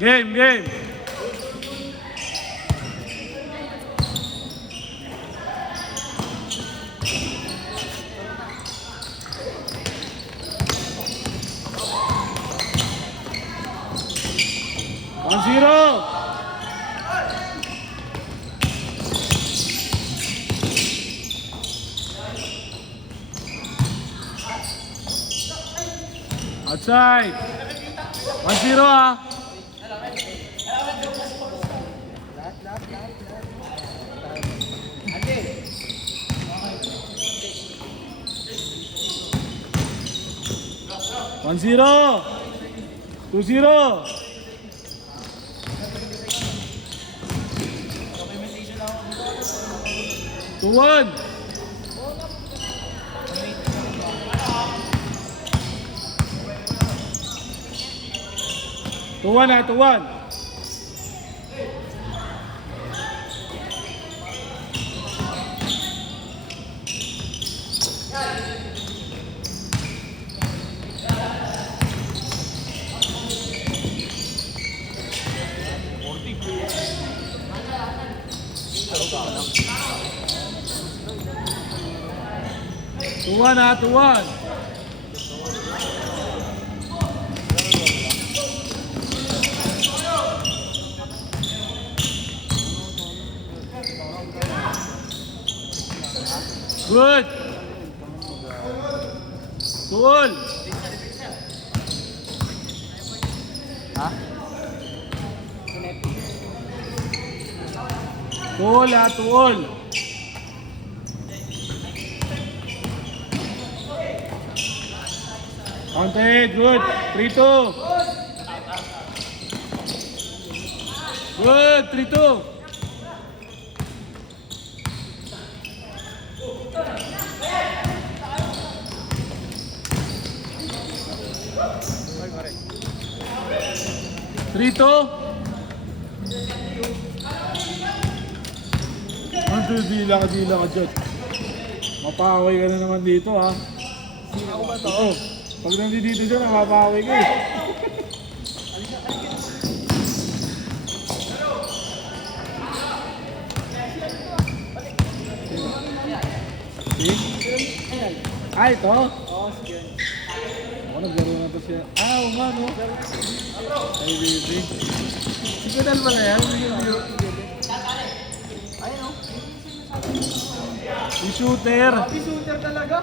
Game, game. One zero. Outside. 1-0 ah. One zero, 2-0. Two one. 2-1 ah, 2-1. Tuwan ah, tuwan. Good. Tuol. Ha? Tuol ah, tuol. Counted, good. 3-2. Good, 3-2. Trito. Ano dila ka dyan. Mapaway ka na naman dito ha. Ako ba to? Oo. Pag nandito dyan, mapaway ka eh. Ay, ito? Oo, sige. Ako naglaro na to siya. Ah, umano. Ay, baby. Signal ba na yan? Ayun o. Yung shooter. Shooter talaga?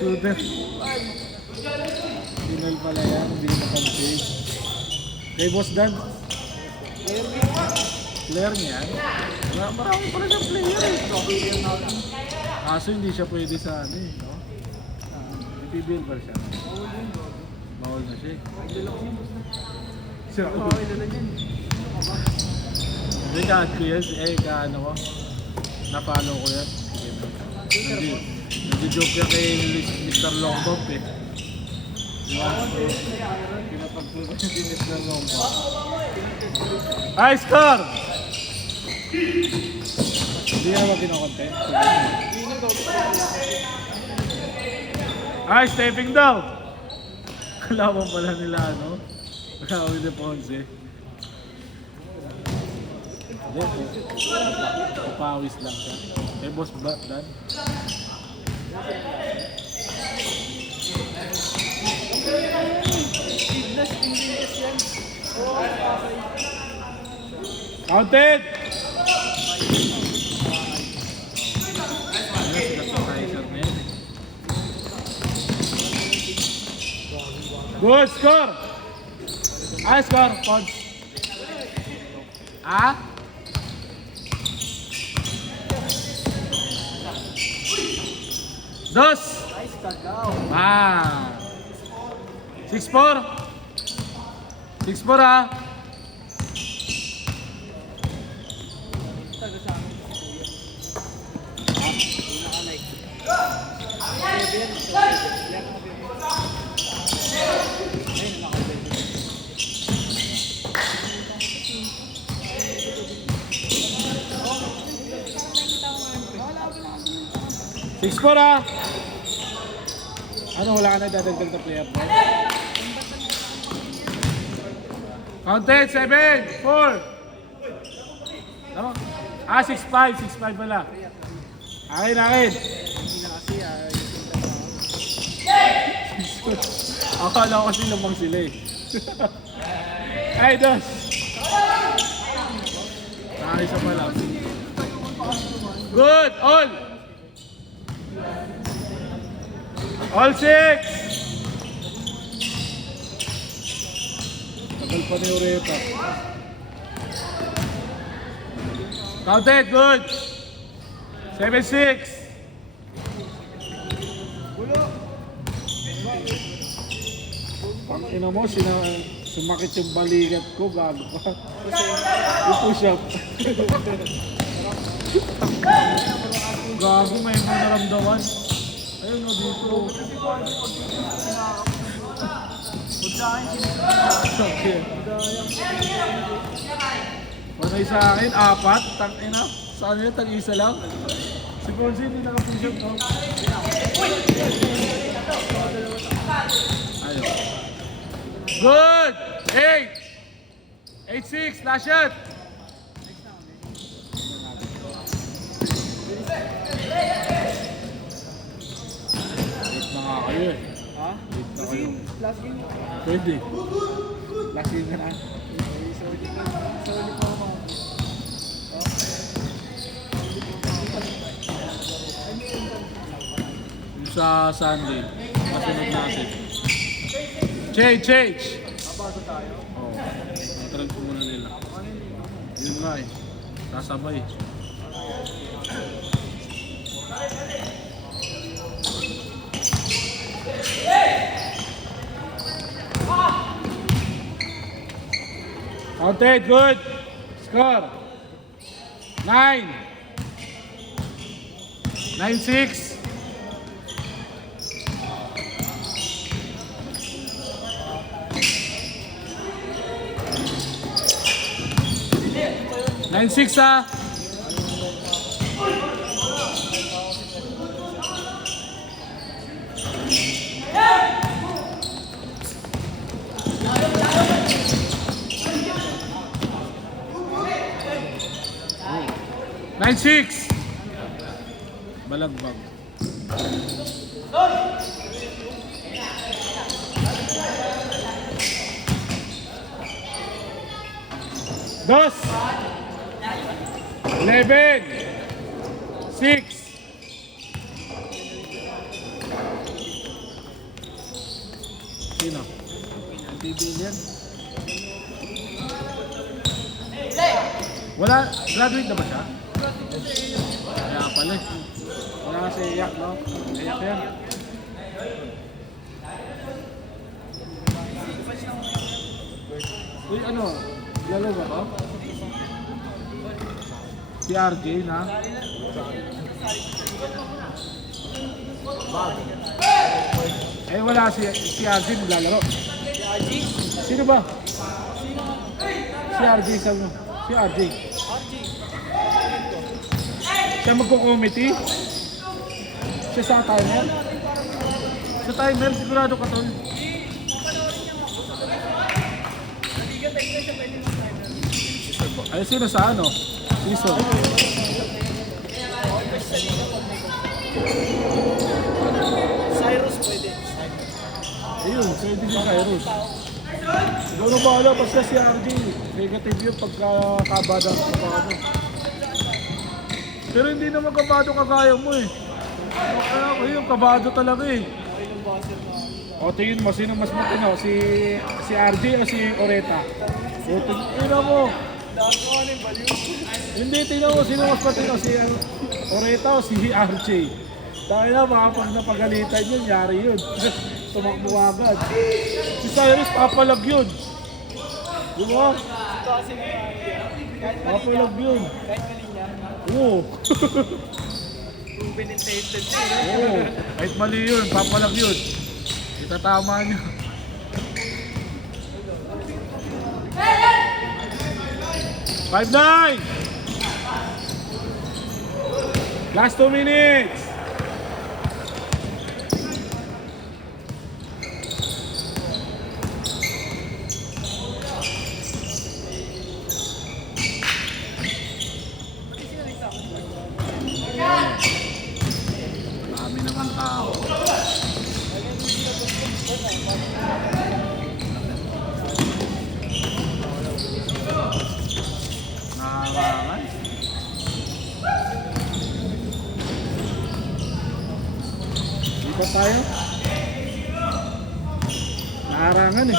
Shooter. Signal pala yan. Hindi ko napansin. Kay Boss Dan. Player niya yan. Marami pala siyang player eh. Kaso hindi siya pwede sa ano eh. No? PBL ba siya? Bawal na siya eh. Sira ko. Hindi ka-add ko yan. Ka-ano ko. Na-follow ko yan. Nag-joke yan kay Mr. Longbomb eh. Pinapagpulpa siya si Mr. Longbomb. Ay, score! Hindi na ba kinokontent? Ay, stepping down! Kalaban pala nila ano? Kawin de Ponce. Papawis lang siya. Eh, boss ba? Dan? Counted! Good score! Ay, score! Pods. Ah? Dos! Nice cut down. Ah! 6-4! 6-4 ah! Taga sa amin si Kuya. 6-4 ah! Ano, wala ka na dadagdag na player mo? Counted, 7, 4. Tama? 6'5", 6'5 pala. Akin. Hindi na kasi Akala ko kasi lamang sila eh. Ay, dos. Isa pa lang. Good, all. All 6. Tagal pa ni Ureta. Counted, good. 7-6. Pang ina mo, sumakit yung balikat ko, gago ka. Yung push-up. Gago, may mga naramdaman. Ayun o, dito. Okay. Panay sa akin, 4, tang ina. Saan yun, tag-isa lang. Si Ponzi hindi naka-push-up, no? Ayun. Good! 8! 8-6, last shot! Wait na nga kayo eh. Ha? Wait na kayo. Last game. Pwede. Last game ka na. Sorry po ako. Yung sa Sunday, masunod natin. Change! Napasa tayo. Oo. Natrag ko muna nila. Yun nga eh. Sasabay. Counted, good. Score. 9. 9-6. Nine six ah. Nine six. Balagbag. Dos. 11, 6. Sino? Bibilian. Wala, graduate na ba siya? Kaya pala eh. Wala kasi iyak, no? Iyak yan. Uy, ano? Lalo ba to? Si RJ na? Eh wala si RJ maglalaro. Sino ba? Si RJ sabi mo. Si RJ. Siya magko-committee? Siya sa timer? Sa timer sigurado ka tol. Ay sino sa ano? Season. Cyrus pwede. Ayun, pwede si Cyrus. Siguro bahala basta si RJ. Negative yun pagkakabada sa kabado. Pero hindi naman kabado kagaya mo eh. Kaya ako yung kabado talaga eh. Okay ng buzzer na. O tingin mo, sino mas matino? Si RJ o si Oreta? O tingin mo. Dahil ko ano yung value. Hindi, tingnan mo, sino mas matino? Si Oreta o si RJ? Dahil na, baka pag napagalitan yun, yari yun. Tumakbo agad. Si Cyrus, papalag yun. Di ba? Ito kasi kahit mali niya. Papalag yun. Kahit mali niya. Oo. Proven and tested na Oo. Kahit mali yun, papalag yun. Itatama niyo. Five nine. Last 2 minutes. Ba tayo? Nakarangan eh.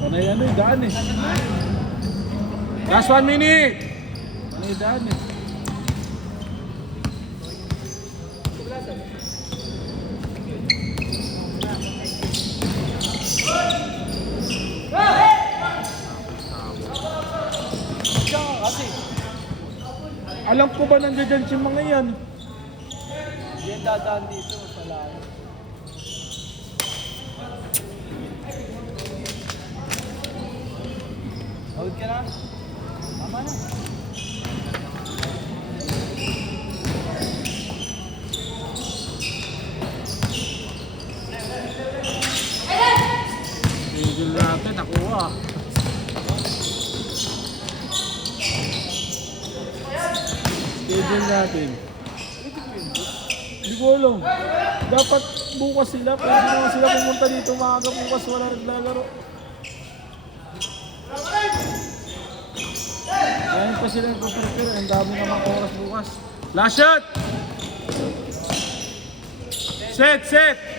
Panay ano eh, daan eh. Last 1 minute! Panay daan eh. Siya nga kasi. Alam ko ba nandiyan dyan si mga yan? Yan dadaan dito sa lahat. Out ka na? Tama na. Tigil natin, nakuha. Schedule natin. Hindi ko alam. Dapat bukas sila. Pwede naman sila pumunta dito maaga bukas. Wala naglalaro. Ngayon pa sila nagpaprepare. Ang dami namang oras bukas. Last shot! Set! Set!